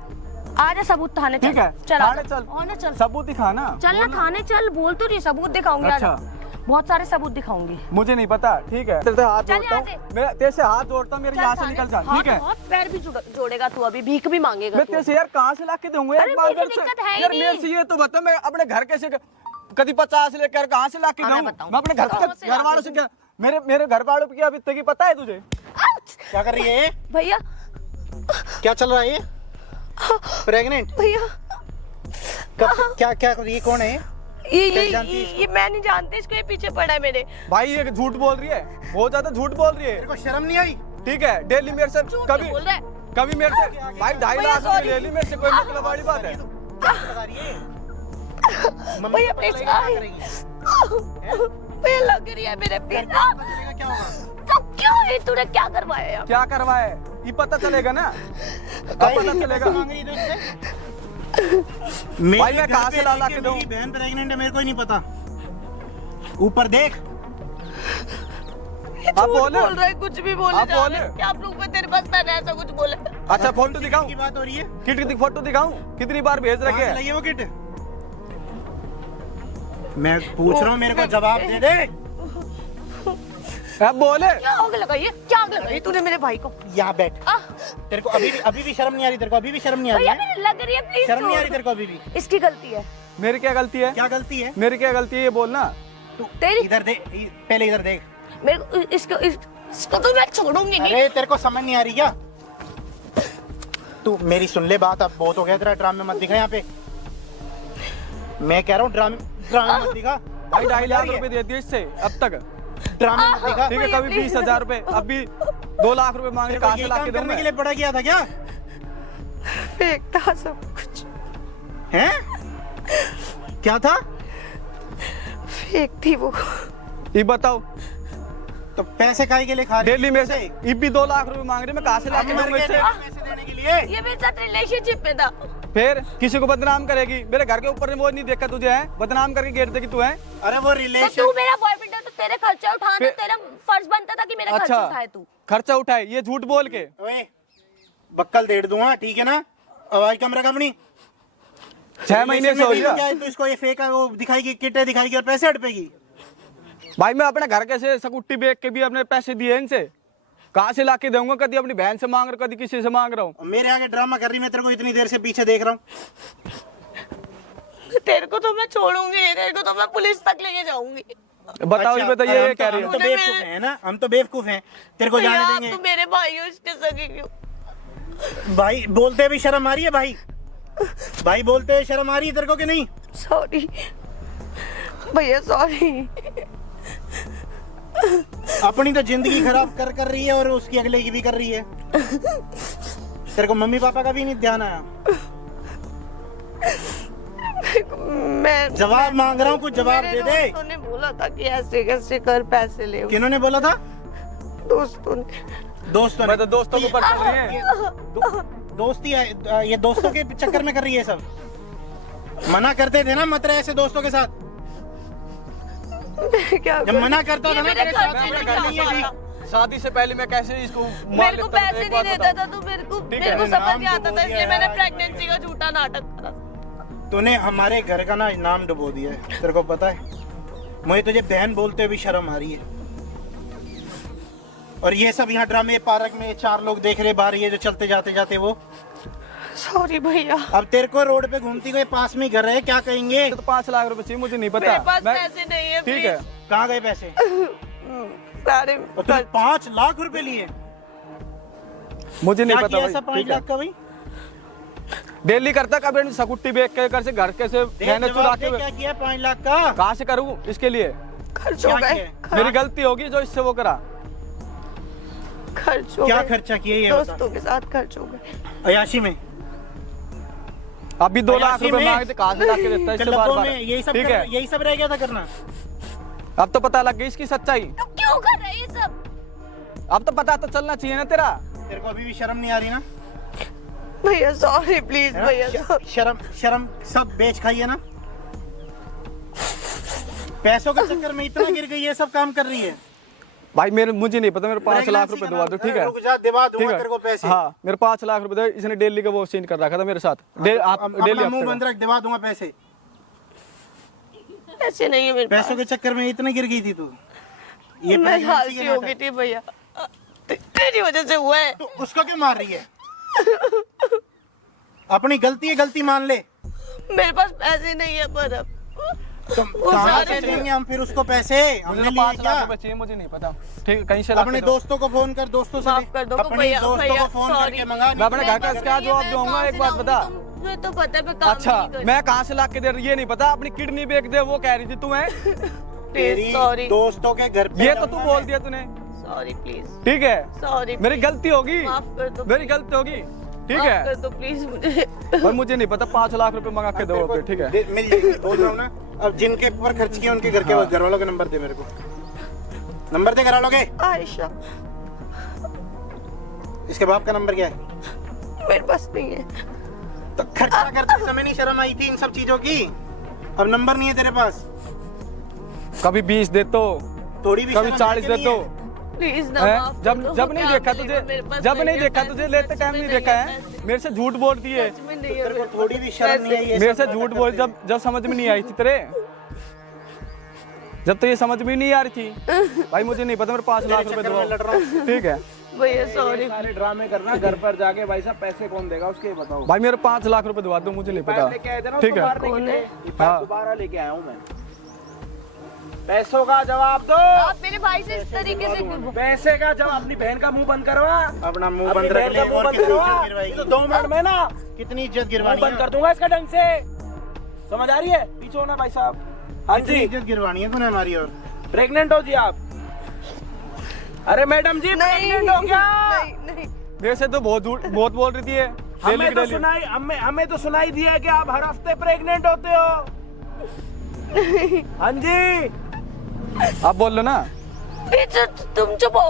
आजा सबूत थाने चल। ठीक है? चल थाने आजा। चल, और ना चल, सबूत दिखाना। चल ना थाने चल, बोल तो रही, सबूत दिखाऊंगी। आजा, अच्छा। बहुत सारे सबूत दिखाऊंगी। मुझे नहीं पता, ठीक है? तेरे से हाथ चल जोड़ता यहाँ हूँ, मेरा तेरे से हाथ जोड़ता हूँ, मेरे यहाँ से निकल जा, ठीक है? हाथ पैर भी जोड़ेगा तू, अभी भीख भी मांगेगा मैं तू। तेरे से यार कहाँ से ला के दूंगा? अरे एक बार मेरी मेरे से- दिक्कत है ही यार नहीं। मेरे से ये तो बता, मैं अपने घर कैसे कभी 50 लेकर कहाँ से ला के हाँ, दूं? मैं बताऊं। मैं अपने घर कहाँ से ला घर के वालों से दूं? क्या, मेरे घर वालों की अभी तक की पता है तुझे? आउच! क्या कर रही है ये? भैया, क्या चल रहा है ये? प्रेग्नेंट? भैया, क्या क्या ये कौन है? ये जानती है इसको? ये मैं नहीं जानती, इसको ये पीछे पड़ा है मेरे। भाई ये झूठ बोल रही है, बहुत ज्यादा झूठ बोल रही है, तेरे को शर्म नहीं आई? ठीक है? डेली मेरे से झूठ कभी नहीं बोल रहा है। कभी मेरे से भाई 2.5 भैया, लाख रुपए sorry। ले ली मेरे से, कोई मतलब वाली बात है? लगा रही है? मम्मी भैया को प्लीज, पता लगेगा क्या करेगी? भैया लग रही है मेरे प्लीज। पता चलेगा क्या होगा? तो क्यों है, तूने क्या करवाया यार? क्या करवाए ये पता चलेगा ना, अब पता चलेगा। मांग रही है तुझसे? भाई मैं कहाँ से ला के दूं? मेरी बहन प्रेग्नेंट है, मेरे को ही नहीं पता। ऊपर देख। झूठ आप बोले? बोल रहा है, कुछ भी बोले आप जा रहा बोले? है। क्या प्रूफ है तेरे पास? मैंने ऐसा कुछ बोला? अच्छा, फोटो दिखाऊं? की बात हो रही है? किट की फोटो दिखाऊं? कितनी बार भेज कहाँ रखे से हैं? लाई है वो किट? मैं पूछ रहा हूँ, मेरे को जवाब दे दे। अब बोले? क्या आग लगाई है? क्या आग लगाई तूने मेरे भाई को? यहाँ बैठ। आह, तेरे को अभी भी शर्म नहीं आ रही? तेरे को अभी भी शर्म नहीं आ रही भैया है? मेरे लग रही है, प्लीज शर्म नहीं आ रही तेरे को अभी भी? इसकी गलती है। मेरी क्या गलती है? क्या गलती है? मेरी क्या गलती है ये बोलना। तू तेरी- इधर देख, पहले इधर देख। मेरे को इसको इसको तो मैं छोड़ूंगी नहीं। अरे तेरे को समझ नहीं आ रही क्या? तू मेरी सुन ले बात, अब बहुत हो गया तेरा, ड्रामे मत दिखा यहाँ पे। मैं कह रहा हूँ ड्रामे ड्रामे मत दिखा। भाई 2.5 लाख रुपए दे दिए इससे अब तक, ड्रामे मत दिखा। ठीक है। कभी 20,000 रुपए, अभी 2 लाख रुपए मांगे, कहाँ से ये ला काम के करने दूंगा? के लिए पड़ा गया था क्या? फेंकता सब कुछ, हैं? क्या था? फेंकती वो। ये बताओ, तो पैसे काहे के लिए खा रही दिल्ली में से ये भी 2 लाख रुपए मांग रहे, मैं कहाँ से ला के दूंगा इससे? पैसे देने के लिए? ये मेरे साथ रिलेशनशिप में था। फिर किसी को बदनाम करेगी? मेरे घर के ऊपर ने वो नहीं देखा तुझे, है बदनाम करके गेट देगी तू, है? अरे वो तो रिलेशन, तू मेरा बॉयफ्रेंड है तो तेरे खर्चा उठाना, फिर- तेरा फर्ज बनता था कि मेरा खर्चा अच्छा, उठाए तू। खर्चा उठाए ये झूठ बोल के? ओए बक्कल डेढ़ दूंगा, ठीक है ना? आवाज कम रख अपनी। 6 महीने से हो क्या गया है, तो इसको ये फेक वो दिखाएगी, किटे दिखाएगी और पैसे हड़पेगी। भाई। मैं अपने घर कैसे सकुट्टी बेच के भी अपने पैसे दिए इनसे, कहाँ से ला के दूंगा? कभी अपनी बहन से मांग रहा हूँ, कभी किसी से मांग रहा हूँ। और मेरे आगे ड्रामा कर रही, मैं तेरे को इतनी देर से पीछे देख रहा हूँ। तेरे को तो मैं छोड़ूंगी नहीं, तेरे को तो मैं पुलिस तक लेके जाऊंगी। बताओ, ये बताइए, ये कह रही हम हो? तो बेवकूफ हैं ना, हम तो बेवकूफ हैं, तेरे को भैया, जाने आप देंगे? तो मेरे भाई हो, इसके सगे क्यों? भाई बोलते भी शर्म आ रही है भाई? भाई बोलते हुए शर्म आ रही है तेरे को कि नहीं? सॉरी भैया, सॉरी। अपनी तो जिंदगी खराब कर रही है और उसकी अगले की भी कर रही है। तेरे को मम्मी पापा का भी नहीं ध्यान आया? मैं जवाब मांग रहा हूँ, कुछ जवाब मेरे दे दे। दोस्तों ने बोला था कि ऐसे कैसे कर, पैसे ले। किन्होंने बोला था? दोस्तों ने। दोस्तों मैं ने? तो दोस्तों को पर चल रही है। दोस्ती है, ये दोस्तों के चक्कर में कर रही है सब। मना करते थे ना मत रहे ऐसे दोस्तों के साथ। क्या जब मना करता था ये ना मेरे तेरे खर्चे साथ, नहीं कर नहीं है आता। ठीक। शादी से पहले मैं कैसे इसको मार मेरे को लेता था, पैसे एक नहीं बात देता बताओ। था, तो मेरे को ठीक मेरे है, को समझ नाम नहीं आता डुबो था, दिया इसलिए मैंने यार। प्रेगनेंसी का झूठा नाटक करा। तूने हमारे घर का ना नाम डुबो दिया है, तेरे को पता है? मुझे तुझे बहन बोलते हुए भी शर्म आ रही है। और ये सब यहाँ ड्रामे पार्क में 4 लोग देख रहे बाहर, ये जो चलते जाते जाते वो। सॉरी भैया, अब तेरे को रोड पे घूमती हुए पास में घर है, क्या कहेंगे? तो 5 लाख रुपए चाहिए, मुझे नहीं मेरे पता। पास मैं- पैसे नहीं है। ठीक है, कहाँ गए पैसे? सारे और तूने 5 लाख रुपए लिए? मुझे नहीं क्या पता किया भाई। ऐसा 5 ठीक है। लाख का भाई? डेली करता कभी सकुट्टी बेच के कर से घर कैसे दे गहने चुरा जवाब के दे, क्या किया 5 लाख का? कहाँ से करूँ इसके लिए? खर्च हो क्या गए, किया? मेरी गलती होगी जो इससे वो करा। खर्च हो क्या गए। खर्चा किए ये बता? दोस्तों के साथ खर्च हो गए। अयाशी में? अभी 2 लाख अयाशी रुपए में? मांगे थे, कहाँ से ला के देता है इससे बार क्लबों बार? में यही सब ठीक है, यही सब रह गया था करना। अब तो पता लग गई इसकी सच्चाई। तो क्यों कर रहे हैं ये सब? अब तो पता तो चलना चाहिए ना तेरा। तेरे को अभी भी शर्म नहीं आ रही ना? भैया सॉरी, प्लीज है ना? भैया sorry। शर्म शर्म सब बेच खाई है ना? पैसों के चक्कर में इतना गिर गई, ये सब काम कर रही है। भाई मुझे नहीं पता, मेरे 5 लाख रुपए दवा दो, ठीक है? रुक जा, दिवा ठीक दूंगा तेरे को है, पैसे। हाँ मेरे 5 लाख रुपए दो। इसने डेली का वो सीन कर रखा था मेरे साथ। आप अपना डेली मुंह बंद रख, दिवा दूंगा पैसे। पैसे नहीं है मेरे पास। पैसों के चक्कर में इतना गिर गई थी तू? ये मैं pregnancy हालती के हो गई नाटक। थी भैया, तेरी वजह से हुआ है। तो उसको क्यों मार रही है? अपनी गलती है, गलती मान ले। मेरे पास पैसे नहीं है, पर अब तो वो कहाँ सारे से देंगे हम फिर उसको पैसे? हमने मुझे लिए 5 क्या? लाख रुपए चाहिए, मुझे नहीं पता। ठीक है, कहीं से ला अपने के दो। दोस्तों को फोन कर, दोस्तों से माफ ले। कर दो अपने भैया, दोस्तों भैया, को फोन sorry। करके मंगा। मैं अपने घर का क्या जवाब दूंगा, एक बात बता। मैं तो पता है मैं काम अच्छा, नहीं कर मैं कहाँ से ला के दे रही ये नहीं पता। अपनी किडनी बेच दे वो कह रही थी तू, है? तेरी सॉरी दोस्तों के घर पे ये तो तू जाऊंगा बोल मैं। दिया तूने। सॉरी प्लीज, ठीक है, सॉरी मेरी गलती होगी, माफ कर दो, मेरी गलती होगी। ठीक माफ है, कर दो प्लीज मुझे। और मुझे नहीं पता। 5 लाख रुपए मंगा के दो, ठीक है? मिल जाएगी, बोल रहा हूँ ना। अब जिनके ऊपर खर्च किया उनके घर के घर वालों का नंबर दे मेरे को। नंबर दे, करा लोगे? आयशा, इसके बाप का नंबर क्या है? मेरे पास नहीं है। तो खर्चा करते समय नहीं शर्म आई थी इन सब चीजों की? अब नंबर नहीं है तेरे पास? कभी 20 दे तो, थोड़ी भी कभी शर्म 40 है दे कि तो, नहीं है? प्लीज ना हैं? माफ कर जब दो। जब नहीं क्या देखा मिलेगा? मेरे तुझे, पास जब नहीं है देखा पैसे, तुझे, लेते सच टाइम में नहीं देखा है। पैसे। मेरे से झूठ बोलती है। सच में नहीं है तेरे मेरे को थोड़ी भी पास शर्म नहीं है ये मेरे सब से बातें झूठ करते बोल, हुए? जब समझ में नहीं आई थी तेरे, जब तो ये समझ में नहीं आ रही थी। भाई मुझे नहीं पता, मेरे 5 लाख रुपए चक्कर में लड़ दो, रहा हूँ। ठीक है? भैया सॉरी। सारे ड्रामे करना, घर पर जाके भाई साहब पैसे कौन देगा उसके ये बताओ। भाई मेरे 5 लाख रुपए दवा दो, मुझे नहीं पैसे लेके आए थे पता। ना ठीक उसको है, मारने के लिए, ये पैसे हाँ। दोबारा लेके आया हूँ मैं। पैसों का जवाब दो। आप मेरे भाई से इस तरीके से क्यों बोल- पैसे का जवाब। अपनी बहन का मुंह बंद करवा। अपना मुंह अपनी बंद बहन रख का ले मुंह और बंद कितनी करवा। इज्जत गिरवाएगी। तो 2 मिनट में ना कितनी इज्जत मुंह गिरवानी बंद कर दूंगा इसका ढंग से। समझ आ रही है? पीछे होना भाई साहब। हाँ कितनी जी, इज्जत गिरवानी है तूने हमारी। और प्रेग्नेंट हो जी आप? अरे मैडम जी, प्रेग्नेंट हो क्या? नहीं नहीं वैसे तो बहुत बोल रही थी ये डेली हमें की तो डेली। सुनाई हमें तो सुनाई दिया कि आप हर हफ्ते प्रेग्नेंट होते हो। हाँ जी, आप बोल लो ना। पीछे तुम चुप हो।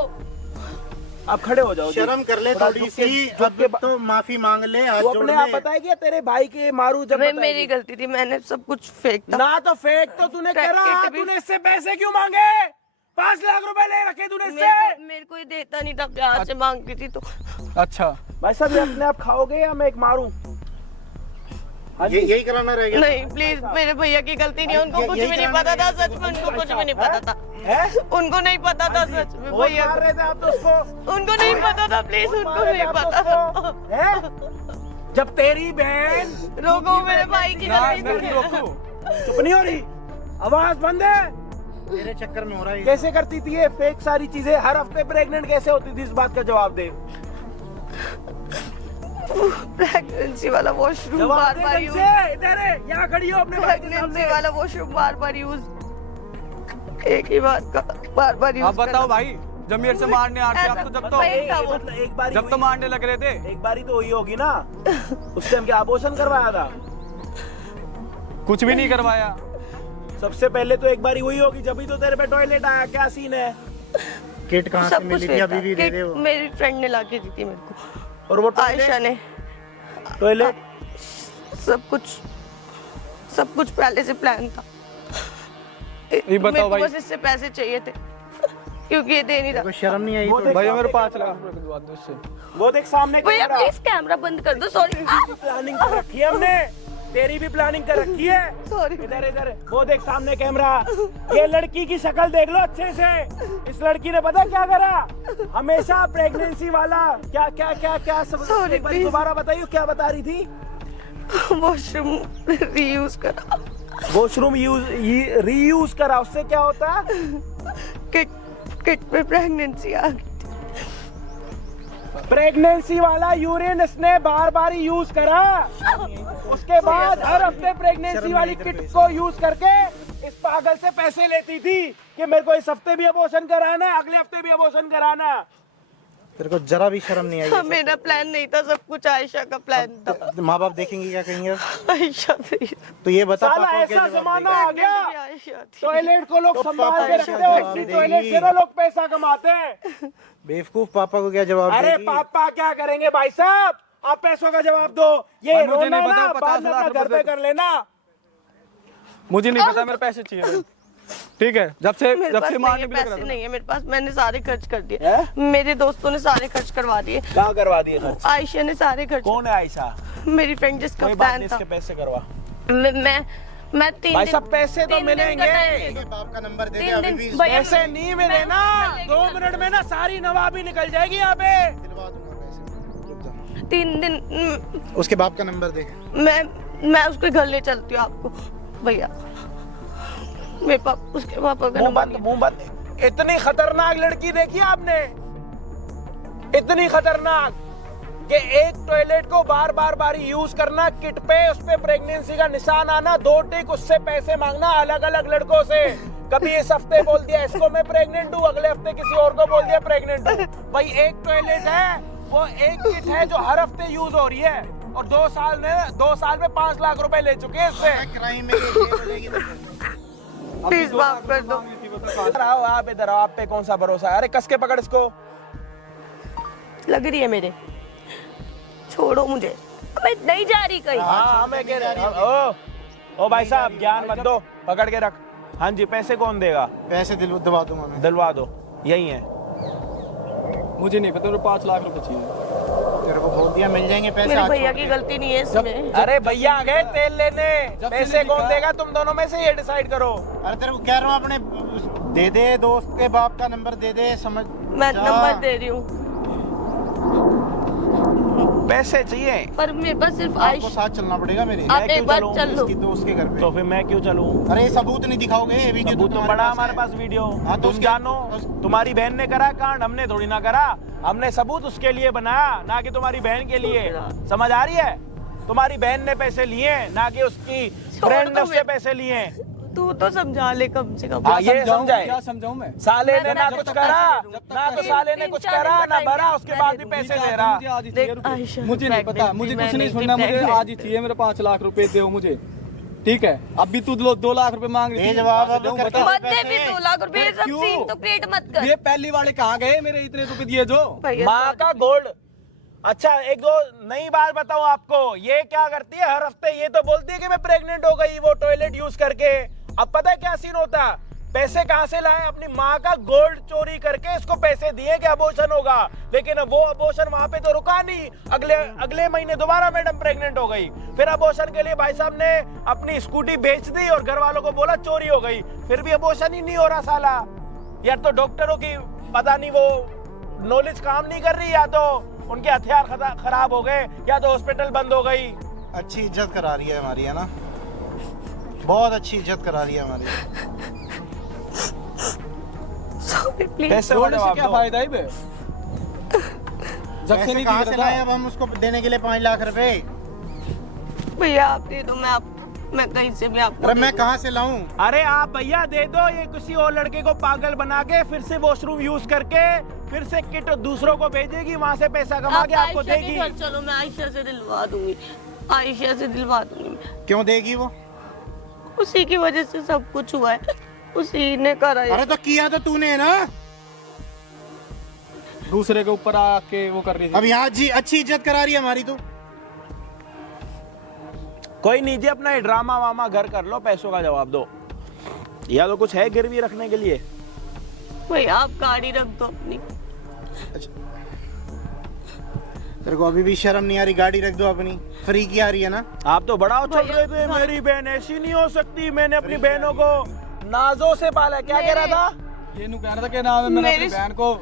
आप खड़े हो जाओ जी। शर्म कर ले थोड़ा थोड़ी झुक के- सी। झुक अब के तो माफी मांग ले, हाथ तू जोड़ अपने ले। आप बताएगी तेरे भाई के मारू जब मेरी बताएगी? गलती थी, मैंने सब कुछ फेंक था। ना तो फेक तो तूने फेंक करा। के भी- तूने इससे पैसे क्यों मांगे? 5 लाख रुपए ले रखे तूने इससे। मेरे को ये देता नहीं था, प्यार से मांगती थी तो। अच्छा भाई साहब, ये अपने आप खाओगे या मैं एक मारूं? हाँ जी। यही कराना रह गया। नहीं प्लीज, मेरे भैया की गलती नहीं है, उनको कुछ भी नहीं पता था, सच में उनको कुछ भी नहीं पता था। है? उनको नहीं पता था सच में बहुत भैया मार रहे थे आप तो उसको। को। उनको नहीं पता था, प्लीज बहुत उनको मार रहे थे नहीं आप तो पता था। उसको। हैं? जब तेरी बहन रोको, मेरे भाई की ना गलती मैं थी। क्यों रोकूं? चुप नहीं हो रही, आवाज बंद है। तेरे चक्कर में हो रहा है ये। कैसे करती थी ये फेक सारी चीजें? हर हफ्ते प्रेग्नेंट कैसे होती थी? इस बात का जवाब दे। प्रेगनेंसी वाला वॉशरूम जवाब बार दे बार ढंग यूज। से। इधर है, यहाँ खड़ी हो अपने भाई के प्रेगनेंसी सामने। वाला वॉशरूम बार बार यूज। एक ही बात का बार बार यूज। आप बताओ भाई, जब मेरे से मारने आते आप तो जब तो भाई, था वो। मतलब एक बार जब तो मारने लग रहे थे। एक बारी तो हुई होगी ना। उस टाइम क्या अबॉर्शन करवाया था? कुछ भी नहीं करवाया। सबसे पहले तो एक बारी हुई होगी, जब ही तो तेरे पे टॉयलेट आया। क्या सीन है? किट कहाँ से सब कुछ मिली थी? अभी भी दे दे वो। मेरी फ्रेंड ने लाके दी थी मेरे को, और वो आयशा ने। टॉयलेट सब कुछ पहले से प्लान था। ये बताओ मेरे को भाई। बस इससे पैसे चाहिए थे, क्योंकि ये दे नहीं रहा। कोई शर्म नहीं आई वो तो? देख- भैया मेरे 5 लाख रुपए दिलवा दो इससे। वो देख सामने भैया कैमरा। प्लीज कैमरा बंद कर दो। सॉरी प्लानिंग कर रखी है हमने। तेरी भी प्लानिंग कर रखी है। सॉरी। इधर इधर वो देख सामने कैमरा। ये लड़की की शक्ल देख लो अच्छे से। इस लड़की ने पता क्या करा? हमेशा प्रेगनेंसी वाला क्या क्या क्या क्या सब। Sorry, एक बार please. दोबारा बताइए क्या बता रही थी? वॉशरूम रीयूज करा। वॉशरूम रीयूज करा, उससे क्या होता? किट पे प्रेगनेंसी आ गई। प्रेगनेंसी वाला यूरिन इसने बार बार यूज करा। उसके बाद हर हफ्ते प्रेगनेंसी वाली किट को यूज करके इस पागल से पैसे लेती थी कि मेरे को इस हफ्ते भी अबॉर्शन कराना है, अगले हफ्ते भी अबॉर्शन कराना है। तेरे को जरा भी शर्म नहीं आई? मेरा प्लान नहीं था, सब कुछ आयशा का प्लान था। माँ बाप देखेंगे क्या कहेंगे? आयशा थी। तो ये बता साला पापा को क्या ऐसा जवाब जमाना देगा? आ गया। आयशा थी। टॉयलेट को लोग तो संभाल पापा के ऐसा रखते हो, जवाब देगी। टॉयलेट से ना लोग पैसा कमाते हैं। बेवकूफ पापा को क्या जवाब अरे देगी? पापा क्या करेंगे भाई साहब? आप पैसों का जवाब दो। ये भाई, मुझे रोना नहीं ना पता, बाद 50 में लाख अपना घर रुपए पे कर लेना। मुझे नहीं पता, मेरे पैसे चाहिए भाई। ठीक है, जब से मेरे पास मारने भी लग पैसे रहा था। नहीं है मेरे पास, मैंने सारे खर्च कर दिए। हैं? मेरे दोस्तों ने सारे खर्च करवा दिए। क्या करवा दिए खर्च? आयशा ने सारे खर्च। कौन है आयशा? मेरी फ्रेंड जिसका कोई बात प्लान नहीं, था। इसके पैसे करवा। मैं 3 भाई दिन साहब, पैसे तो 3 दिन का मिलेंगे। time दे ये दो। बाप का नंबर दे दे 3 अभी दिन भी। भैया, पैसे नहीं मिले ना, 2 मिनट में ना सारी नवाबी निकल जाएगी यहाँ पे। दिलवा दूंगा पैसे, रुक जा। 3 दिन उसके बाप का नंबर दे। मैं उसके घर ले चलती हूँ आपको भैया। मेरे पापा, उसके पापा का मुंह नंबर बंद, मुंह बंद। इतनी खतरनाक लड़की देखी आपने? इतनी खतरनाक कि एक टॉयलेट को बार बार यूज करना, किट पे उस पे प्रेगनेंसी का निशान आना, 2 टिक, उससे पैसे मांगना अलग अलग लड़कों से। कभी इस हफ्ते बोल दिया इसको मैं प्रेग्नेंट हूँ, अगले हफ्ते किसी और को बोल दिया प्रेग्नेंट हूँ। भाई एक टॉयलेट है, वो एक किट है जो हर हफ्ते यूज हो रही है, और 2 साल में 5 लाख रुपए ले चुके हैं इससे। क्राइम में ये बोलेगी तो प्लीज माफ कर दो। इधर आओ, आप इधर आओ, आप पे कौन सा भरोसा है? अरे कस के पकड़ इसको। लग रही है मेरे, छोड़ो मुझे, मैं नहीं जा रही कहीं। हाँ, मैं कह रहा ओ भाई साहब, ज्ञान मत दो, पकड़ के रख। हाँ जी, पैसे कौन देगा? पैसे दिलवा दूंगा मैं। दिलवा दो, यही है। मुझे नहीं पता, मेरे 5 लाख रुपए चाहिए। तेरे को बोल दिया मिल जाएंगे पैसे। मेरे आज भैया छोड़ की दे। गलती नहीं है इसमें। अरे भैया आ गए तेल लेने, जब से पैसे नहीं कौन दिखा। देगा? तुम दोनों में से ये डिसाइड करो। अरे तेरे को कह रहा हूँ अपने दे दे, दोस्त के बाप का नंबर दे दे, समझ मैं जा। नंबर दे रही हूँ। पैसे चाहिए पर मेरे पास सिर्फ आपको आयुष साथ चलना पड़ेगा मेरे। आप क्यों एक बार चलूं? चल लो। इसकी दोस्त के घर पे। तो फिर मैं क्यों चलूं? अरे सबूत नहीं दिखाओगे, वीडियो सबूत तो तुम्हारे बड़ा पास हमारे है। पास वीडियो। हाँ, तो तुम उसके- जानो, तुम्हारी बहन ने करा कांड, हमने थोड़ी ना करा। हमने सबूत उसके लिए बनाया, ना कि तुम्हारी बहन के लिए। समझ आ रही है? तुम्हारी बहन ने पैसे लिए, ना कि उसकी फ्रेंड ने दो उससे बे- पैसे लिए। तू तो समझा ले कम से कम। हाँ, ये समझाऊं? समझाए। क्या समझाऊं मैं? साले ने ना मैं कुछ जब तक करा, पैसे दे ना तो दूं। साले ने तीन कुछ चार करा, दिन ना का भरा, टाइम उसके मैं बाद दे भी दूंगी। पैसे मुझे दे रहा। मुझे आज ही देख, चाहिए रुपए। आयशा, मुझे नहीं पता, pregnant मुझे थी, कुछ मैं नहीं नहीं सुनना, थी, मुझे pregnant आज ही चाहिए मेरे 5 लाख रुपए दो मुझे। ठीक है, अभी तू 2 लाख रुपए मांग रही ये थी। जवाब कहाँ से अब दूं? करके बता। मत दे भी 2 लाख रुपए, सब क्यों? सीन तो क्रिएट मत कर। ये पहली वाले कहाँ गए मेरे इतने रुपए दिए जो? भैया, माँ sorry, का गोल्ड। अच्छा, एक दो नई बात बताऊं आपको, ये क्या करती है हर हफ्ते? ये तो बोलती है कि मैं प्रेग्नेंट हो गई वो टॉयलेट यूज करके। अब पता है क्या सीन होता? पैसे कहां से लाए? अपनी माँ का गोल्ड चोरी करके इसको पैसे दिए कि अबॉर्शन होगा, लेकिन वो अबॉर्शन वहां पे तो रुका नहीं। अगले महीने दोबारा मैडम प्रेग्नेंट हो गई। फिर अबॉर्शन के लिए भाई साहब ने अपनी स्कूटी बेच दी और घर वालों को बोला चोरी हो गई। फिर भी अबॉर्शन ही नहीं हो रहा साला। यार तो डॉक्टरों की पता नहीं वो नॉलेज काम नहीं कर रही, या तो उनके हथियार खराब हो गए, या तो हॉस्पिटल बंद हो गई। अच्छी इज्जत करा रही है हमारी, है ना? बहुत अच्छी इज्जत करा रही है हमारी। sorry, please। पैसे रोने से जवाब क्या दो। फायदा है बे? जब से पैसे नहीं कहाँ दिख से रहा लाए था। अब हम उसको देने के लिए 5 लाख रुपए? भैया आप दे दो, मैं कहीं से भी आपको अरे दे मैं दूं। कहाँ से लाऊं? अरे आप भैया दे दो, ये किसी और लड़के को पागल बना के फिर से वॉशरूम यूज करके फिर से किट दूसरों को भेजेगी, वहां से पैसा कमा आप के आपको आयशा के देगी। घर चलो, मैं आयशा से दिलवा दूंगी, आयशा से दिलवा दूंगी मैं। क्यों देगी वो? उसी की वजह से सब कुछ हुआ है, उसी ने करा है। अरे तो किया तो तूने ना। दूसरे के ऊपर आके वो कर रही थी। अब यहाँ जी अच्छी इज्जत करा रही है हमारी तो। कोई नहीं जी, अपना ये ड्रामा वामा घर कर लो, पैसों का जवाब दो। या तो कुछ है गिरवी रखने के लिए? भैया आप गाड़ी रख दो अपनी। तेरे को अभी भी शर्म नहीं आ रही? गाड़ी रख दो अपनी, फ्री की आ रही है ना? आप तो बड़ा उछल भैया, रहे थे, मेरी बहन ऐसी नहीं हो सकती, मैंने अपनी बहनों को नाजों से पाला। क्या कह रहा था? ये नू कह रहा था कि ना मैंने अपनी मेरी- बहन को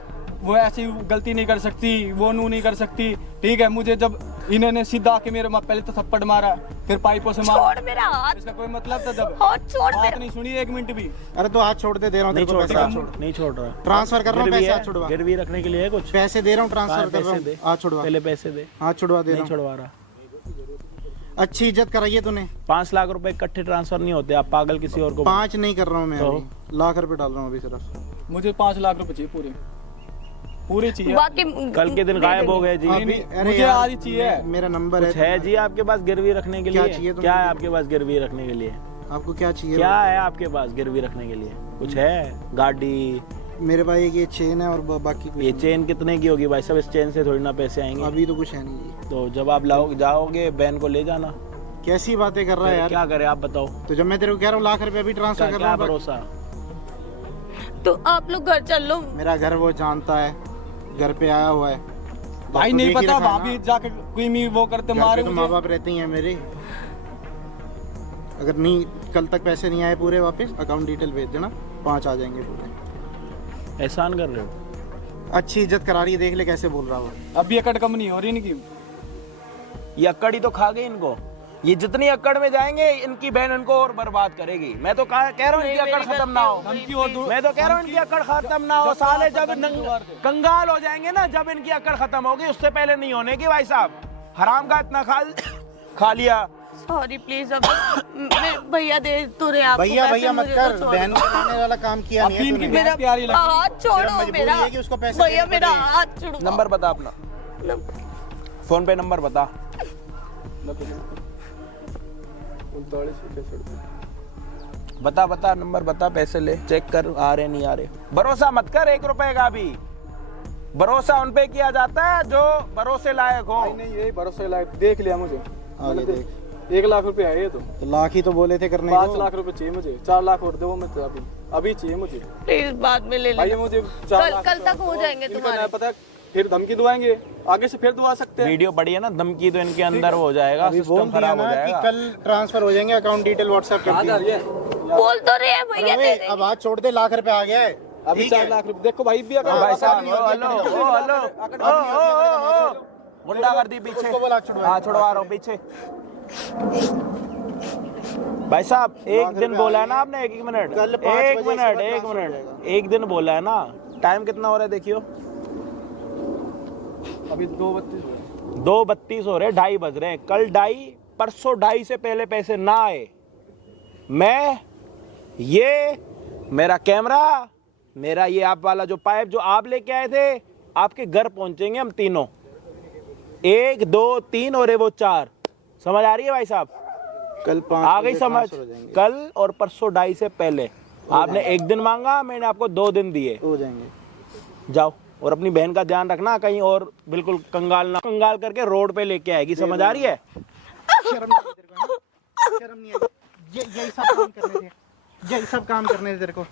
वो ऐसी गलती नहीं कर सकती, वो नू नहीं कर सकती। ठीक है, मुझे जब इन्होंने सीधा आके मेरे पहले तो थप्पड़ मारा, फिर पाइपों से मारा। छोड़ मेरा हाथ, इसका कोई मतलब था जब हाथ छोड़ बात मेरा। नहीं सुनी 1 मिनट भी। अरे तो हाथ छोड़ दे रहा हूँ नहीं तेरे को, छोड़ पैसा रहा, छोड़। नहीं छोड़ रहा। ट्रांसफर कर रहा हूँ, गिरवी पैसा है? छुड़वा। गिरवी रखने के लिए है कुछ? पैसे दे रहा हूँ, ट्रांसफर कर रहा पैसे हूँ। दे। हाथ छुड़वा, पहले पैसे दे। हाथ छुड़वा दे रहा नहीं हूँ। छुड़वा रहा। अच्छी इज्जत कराई है तूने। 5 लाख रुपए इकट्ठे ट्रांसफर नहीं होते, आप पागल किसी और को। 5 नहीं कर रहा हूँ मैं तो? अभी, लाख रुपए डाल रहा हूँ अभी सिर्फ। मुझे 5 लाख रुपए चाहिए, पूरे चाहिए। बाकी कल के दिन गायब हो गए जी। अभी अरे मुझे यार, आज ही चाहिए। मेरा नंबर कुछ है जी आपके पास गिरवी रखने के क्या लिए? चाहिए तुमको? क्या है आपके पास गिरवी रखने के लिए? आपको क्या चाहिए? क्या है आपके पास गिरवी रखने के लिए? कुछ है? गाड़ी? मेरे पास एक ये चेन है और बाकी कुछ ये नहीं। चेन कितने की होगी भाई साहब? इस चेन से थोड़ी ना पैसे आएंगे। अभी तो कुछ है नहीं जी। तो जब आप जाओगे बहन को ले जाना। कैसी बातें कर रहा है यार? क्या करे आप बताओ? तो जब मैं तेरे को कह रहा हूँ लाख रुपए अभी ट्रांसफर कर रहा क्या हूँ, भरोसा? तो आप लोग घर चल लो। मेरा घर वो जानता है, घर पे आया हुआ है। भाई तो नहीं देख ही पता, रखा वहाँ ना। भी जाके कोई मी वो करते घर मारे पे तो मुझे। माँ बाप रहते ही हैं मेरे। अगर नहीं कल तक पैसे नहीं आए पूरे वापस, अकाउंट डिटेल भेज देना, 5 आ जाएंगे पूरे। एहसान कर रहे हो? अच्छी इज्जत करा रही है, देख ले कैसे बोल रहा हूँ। अभी अकड़ कम नहीं हो रही इनकी। ये अक्कड़ ही तो खा गई इनको। ये जितनी अक्कड़ में जाएंगे इनकी बहन उनको और बर्बाद करेगी। मैं तो कह रहा हूँ इनकी अक्कड़ खत्म ना हो। धमकी और मैं तो कह रहा हूँ इनकी अक्कड़ खत्म ना हो। साले जब कंगाल हो जाएंगे ना, जब इनकी अक्कड़ खत्म होगी, उससे पहले नहीं होने की भाई साहब। हराम का इतना खा लिया। सॉरी प्लीज, अब भैया दे तो रहे आपको भैया पैसे, भैया मत मुझे कर, तो छोड़ बहन दो। को लाने वाला काम किया नहीं अभी है इनकी तूने। बहन प्यारी लगी। हाथ सिर्फ छोड़ो मजबूरी मेरा। है कि उसको पैसे भैया देने मेरा पड़े। हाथ छोड़ो। नंबर बता अपना, फोन पे नंबर बता। बता नंबर बता, पैसे ले, चेक कर आ रहे नहीं आ रहे। भरोसा मत कर 1 रुपए का भी। भरोसा उन पे किया जाता है जो भरोसे लायक हो। भाई नहीं, यही भरोसे लायक देख लिया मुझे। आगे देख, 1 लाख रुपए है ये तो। लाख ही तो बोले थे करने 5 को। लाख रुपए चाहिए मुझे, 4 लाख और दो मैं तो अभी चाहिए मुझे। प्लीज बाद में ले भाई लेना। मुझे 4 लाख कल तक हो जाएंगे इनका तुम्हारे। नहीं पता है, फिर धमकी दुआएंगे, आगे से फिर दुआ सकते हैं। वीडियो बढ़ी है ना, धमकी तो इनके अंदर हो जाएगा, अभी बोल सिस्टम दिया खराब हो ना कि जाएगा। कल ट्रांसफर हो जाएंगे, अकाउंट डिटेल व्हाट्सएप कर कहाँ जा दिए। रही है? बोल तो रहे हैं भैया दे अरे अब हाथ छोड़ दे, लाख रुपए आ गया है। अभी ठीक 4 है। लाख रुपए देखो भाई भी अगर भाई अगर साहब, नहीं होती है, हेलो, अगर हेलो, अगर ओ, अगर ओ, अगर ओ, ओ, गुंडागर्दी पीछे। उसको बोला छुड़वा। हाँ छुड़वा रहा हूँ पीछे। भाई साहब एक दिन बोला है ना आपने, एक मिनट, कल 5 एक बजे मिनट, से एक क्लास हो मिनट, जाएगा। एक दिन बोला है ना। टाइम कितना हो रहा है देखियो, अभी 2:32 हुए। 2:32 हो रहे, 2:30 बज रहे हैं। कल 2:30, परसों 2:30 से पहले पैसे ना आए, मैं ये मेरा कैमरा, मेरा ये आप वाला जो पाइप जो आप लेके आए थे, आपके घर पहुंचेंगे हम तीनों, 1 2 3 और ये वो 4। समझ आ रही है भाई साहब? कल 5 आ गई समझ? कल और परसों 2:30 से पहले आपने एक दिन मांगा, मैंने आपको 2 दिन दिए। हो जाएंगे। जाओ और अपनी बहन का ध्यान रखना, कहीं और बिल्कुल कंगाल करके रोड पे लेके आएगी। समझ आ रही है? शर्म नहीं आई तेरे को? शर्म नहीं आई? यही सब काम करने थे, यही सब काम करने थे तेरे को।